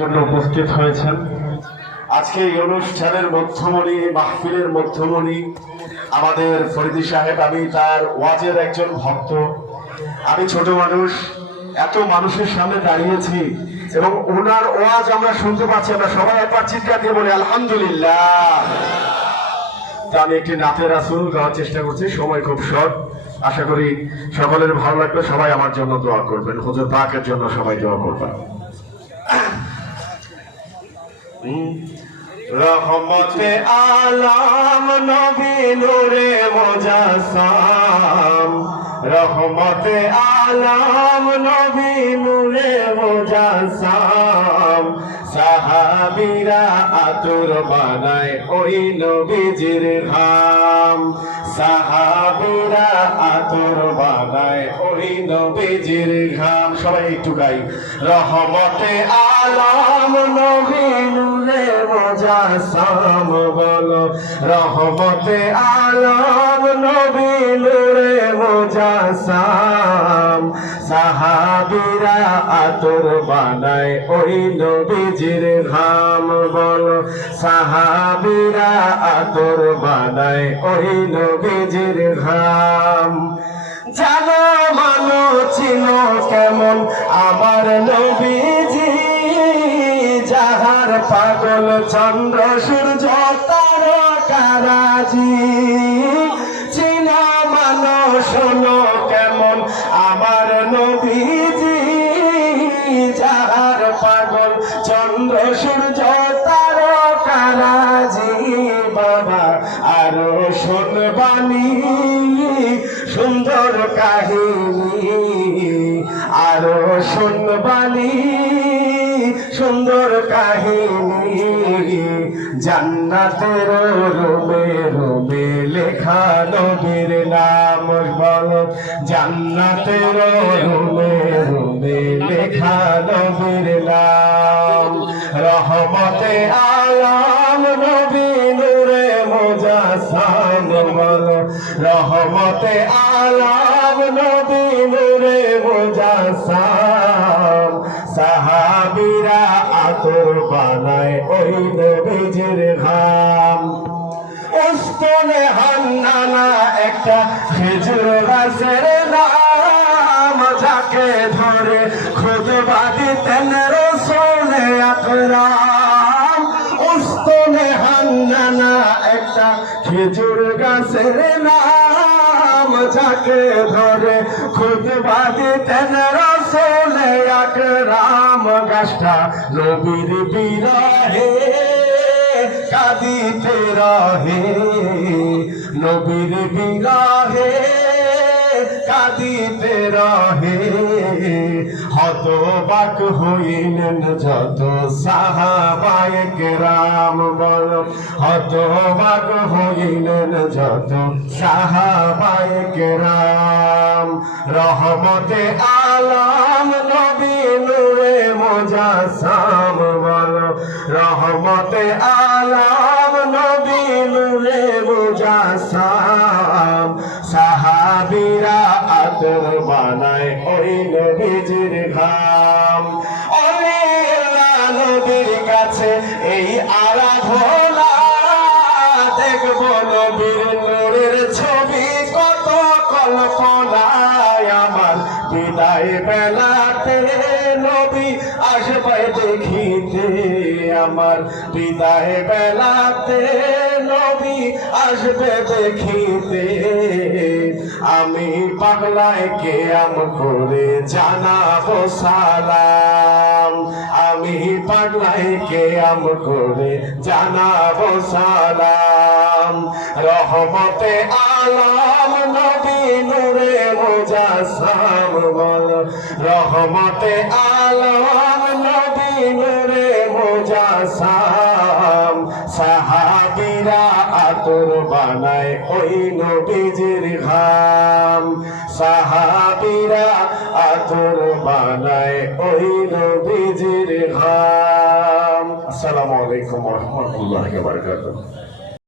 জন্য উপস্থিত হয়েছেন। আজকে এই অনুষ্ঠানের মধ্যমণি, মাহফিলের মধ্যমণি আমাদের ফরিদি সাহেব, আমি তার ওয়াজের একজন ভক্ত। আমি ছোট মানুষ, এত মানুষের সামনে দাঁড়িয়েছি এবং ওনার ওয়াজ আমরা শুনতে পাচ্ছি, আমরা সবাই একবার চিৎকার দিয়ে বলি, আলহামদুলিল্লাহ। আমি একটি নাতের আসুল গাওয়ার চেষ্টা করছি, সময় খুব শর্ট। আশা করি সকলের ভালো লাগবে, সবাই আমার জন্য দোয়া করবেন, হুজুর পাকের জন্য সবাই দোয়া করবেন। রহমতে আলাম নবী নূরে মোজাসাম। রহমতে আলাম নবী নূরে মোজাসাম। সাহাবিরা আতুর বানায় ওই নবীজির ঘাম। সাহাবিরা আতুর বানায় ওই নবীজির ঘাম। সবাই একটু গাই। রহমতে আলাম নবী নূরে মোজাসাম বলো। রহমতে আলাম নবী নূরে মোজাসাম। সাহাবিরা আতর বানায় ওই নবীজির ঘাম বলো। সাহাবিরা আতর বানায় ওই নবীজির ঘাম। জানো মানো ছিল কেমন আমার নবীজি? যাহার পাগল চন্দ্র সূর্য নবীজি যাহার পাগল চন্দ্র সূর্য তারকারাজি বাবা। আরও শুনবানি সুন্দর কাহিনী। আরও শুনবানি সুন্দর কাহিনী। জান্নাতের রুমে রুমে লেখা নবীর নাম বল। জান্নাতের রুমে রুমে লেখা নবীর নাম। রহমতে আলাম নবী নূরে মোজাসাম বল। রহমতে আলাম নবী নূরে মোজাসাম সাহাবিরা আতর বানায় ওই নবীজির ঘাম। উস্তনে হান্নানা একটা খেজুর গাছের নাম যাকে ধরে খুদবা দিতেন রসোলে আকরাম। উস্তনে হান্নানা একটা খেজুর গাছের নাম যাকে ধরে খুদবা দিতেন রসোলে আকরাম গাছটা নবীর বিরহে, কাঁদিতে রহে। নবীর বিরহে, কাঁদিতে রহে। হতবাক হইলেন যত সাহাবায়ক রাম বল। হতবাক হইলেন যত সাহাবায়ক রাম রহমতে আলাম নবী নূরে মোজাসাম বল। রহমতে আলাম নবী নূরে মোজাসাম। সাহাবিরা আদর বানায় ওই নবীজির ঘাম। অলিল্লাহ নবীর কাছে এই আরাধনা বিদায় বেলাতে নবী আসবে দেখিতে আমার। বিদায় বেলাতে নবী আসবে দেখিতে। আমি পাগলায় কে আম করে জানাব সালাম। আমি পাগলায় কে আম করে জানাব সালাম। রহমতে আলাম নূরে মোজাসাম বল। রহমতে আলাম নবী নূরে মোজাসাম সাহাবিরা আতর বানায় ওই নবীজির ঘাম। সাহাবিরা আতর বানায় ওই নবীজির ঘাম। আসসালামু আলাইকুম ওয়া রাহমাতুল্লাহি ওয়া বারাকাতুহু।